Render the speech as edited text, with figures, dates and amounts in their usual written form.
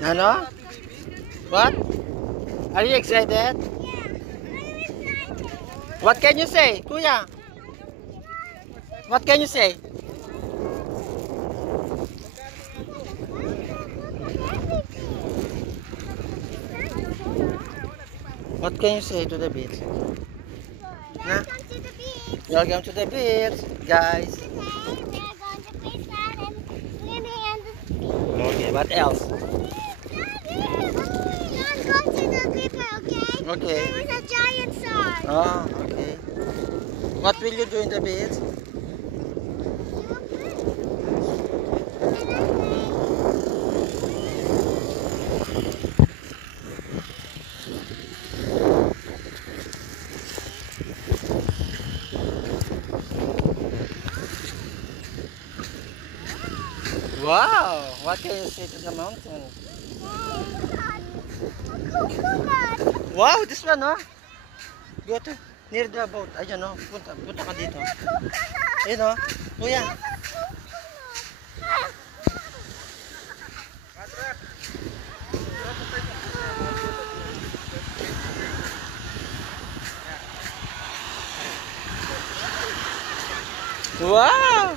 Ano? What? Are you excited? What can you say, Kuya? What can you say? What can you say to the beach? Nah? Welcome to the beach. Welcome to the beach, guys. Today we are going to fish and swimming in the sea. Okay, what else? Don't go to the river, okay? Okay. There is a giant shark. Oh, okay. What will you do in the beach? Wow! What can you say to the mountain? Wow, this one, oh. Go to near the boat. Ayan, oh. Punta ka dito. Ayun, oh. Kuya. Wow!